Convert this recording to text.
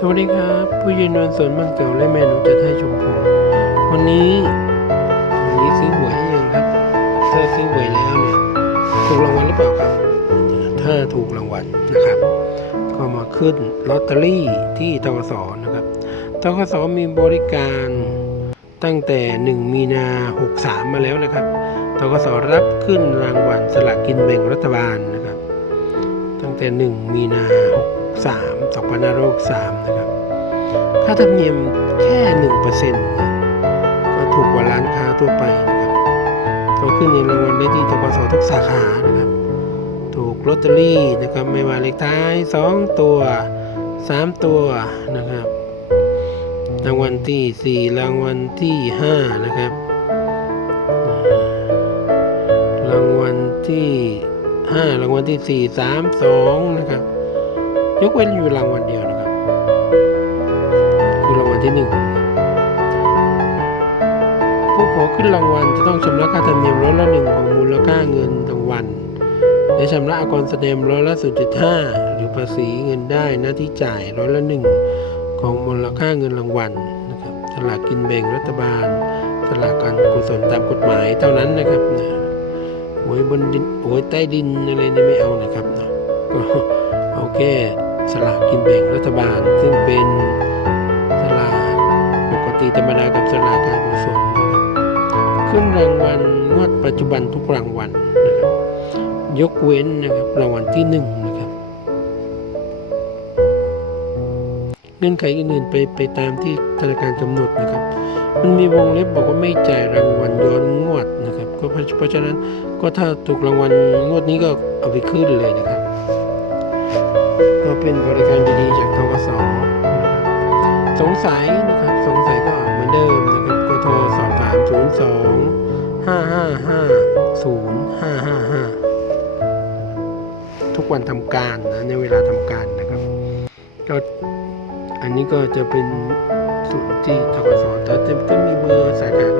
สวัสดีครับ ผู้ยืนนวลสวนบางเก่าและแม่หนูจะให้ชมพูวันนี้วันนี้ซื้อหวยให้ยังครับถ้าซื้อหวยแล้วเนี่ยถูกรางวัลหรือเปล่าครับ ถ้าถูกรางวัลนะครับ ก็มาขึ้นลอตเตอรี่ที่ตกสนะครับตกสมีบริการตั้งแต่ 1 มีนา 63 มาแล้วนะครับตกสรับขึ้นรางวัลสลากกินแบ่งรัฐบาลนะครับ ตั้งแต่ 1 มีนา 63 2563นะครับ ค่าธรรมเนียมแค่ 1%นะก็ถูกกว่าร้านค้าทั่วไปนะครับก็ขึ้นในรางวัลได้ที่ตกสทุกสาขานะครับ ถูกลอตเตอรี่นะครับไม่ว่าเลขท้าย 2 ตัว 3 ตัวนะครับรางวัลที่ 4 รางวัลที่ 5 นะครับ รางวัลที่ 5 รางวัลที่ 4 3 2 นะครับ ยกเว้นอยู่รางวัลเดียวนะครับ คือรางวัลที่หนึ่งผู้ขอขึ้นรางวัลจะต้องชำระค่าธรรมเนียมร้อยละหนึ่งของมูลค่าเงินรางวัลและชำระอากรแสดงร้อยละศูนย์จุดห้าหรือภาษีเงินได้หน้าที่จ่ายร้อยละหนึ่งของมูลค่าเงินรางวัลนะครับสลากกินแบ่งรัฐบาลสลากการกุศลตามกฎหมายเท่านั้นนะครับนะหวยบนดินหวยใต้ดินอะไรนี่ไม่เอานะครับเนาะก็เอาแค่ สลากกินแบ่งรัฐบาล ซึ่งเป็นสลากปกติธรรมดากับสลากการกุศลนะครับขึ้นรางวัลงวดปัจจุบันทุกรางวัลนะครับยกเว้นนะครับรางวัลที่หนึ่งนะครับเงื่อนไขอื่นๆไปไปตามที่ธนาคารกำหนดนะครับ มันมีวงเล็บบอกว่าไม่จ่ายรางวัลย้อนงวดนะครับก็เพราะฉะนั้นก็ถ้าถูกรางวัลงวดนี้ก็เอาไปขึ้นเลยนะครับ ก็เป็นบริการดีๆจากทกสสงสัยนะครับสงสัยก็เหมือนเดิมนะครับก็โทรสอบถาม 0 2 5 5 5 0 5 5 5 ทุกวันทำการนะในเวลาทำการนะครับก็อันนี้ก็จะเป็นศูนย์ที่ทกสแต่จะก็มีเบอร์สายการ